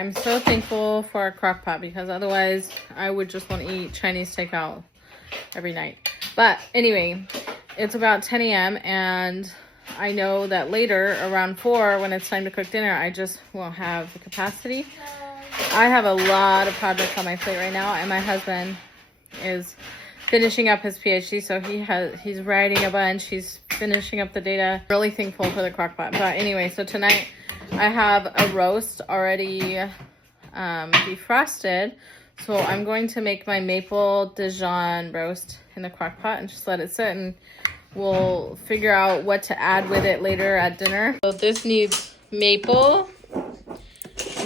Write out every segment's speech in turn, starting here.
I'm so thankful for our crock pot because otherwise I would just want to eat Chinese takeout every night. But anyway, it's about 10 a.m. and I know that later around 4 when it's time to cook dinner, I just won't have the capacity. I have a lot of projects on my plate right now, and my husband is finishing up his PhD, so he's writing a bunch. He's finishing up the data. Really thankful for the crock pot. But anyway, so tonight I have a roast already defrosted. So I'm going to make my maple Dijon roast in the crock pot and just let it sit, and we'll figure out what to add with it later at dinner. So this needs maple,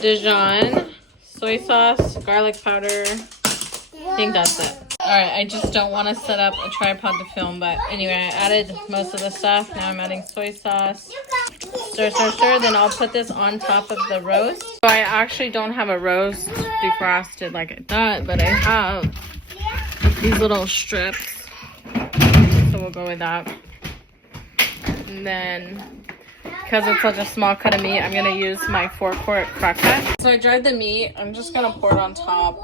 Dijon, soy sauce, garlic powder. I think that's it. Alright, I just don't want to set up a tripod to film, but anyway, I added most of the stuff. Now I'm adding soy sauce. Stir, stir, stir. Then I'll put this on top of the roast. So I actually don't have a roast defrosted like I thought, but I have these little strips. So we'll go with that. And then, because it's such a small cut of meat, I'm going to use my 4-quart Crockpot. So I dried the meat. I'm just going to pour it on top.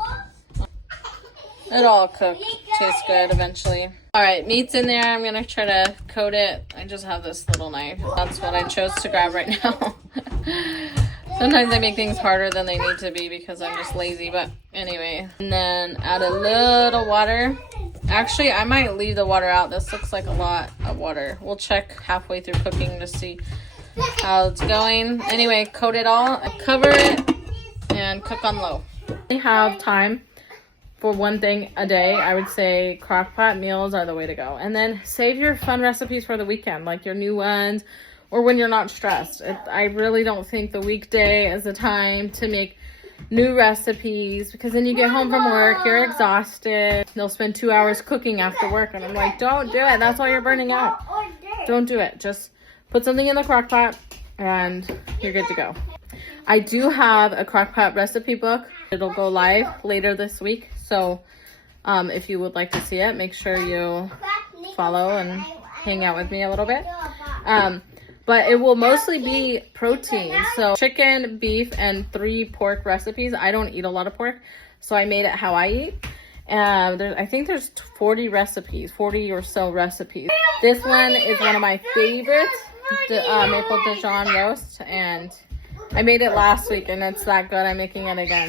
It'll all cook. Tastes good eventually. Alright, meat's in there. I'm going to try to coat it. I just have this little knife. That's what I chose to grab right now. Sometimes I make things harder than they need to be because I'm just lazy. But anyway. And then add a little water. Actually, I might leave the water out. This looks like a lot of water. We'll check halfway through cooking to see how it's going. Anyway, coat it all. Cover it and cook on low. We have time for one thing a day. I would say crock pot meals are the way to go. And then save your fun recipes for the weekend, like your new ones, or when you're not stressed. I really don't think the weekday is the time to make new recipes, because then you get home from work, you're exhausted. They'll spend 2 hours cooking after work, and I'm like, don't do it. That's why you're burning out. Don't do it. Just put something in the crock pot and you're good to go. I do have a crock pot recipe book. It'll go live later this week. So if you would like to see it, make sure you follow and hang out with me a little bit. But it will mostly be protein. So chicken, beef, and 3 pork recipes. I don't eat a lot of pork, so I made it how I eat. I think there's 40 recipes, 40 or so recipes. This one is one of my favorites, the maple Dijon roast, and I made it last week and it's that good. I'm making it again.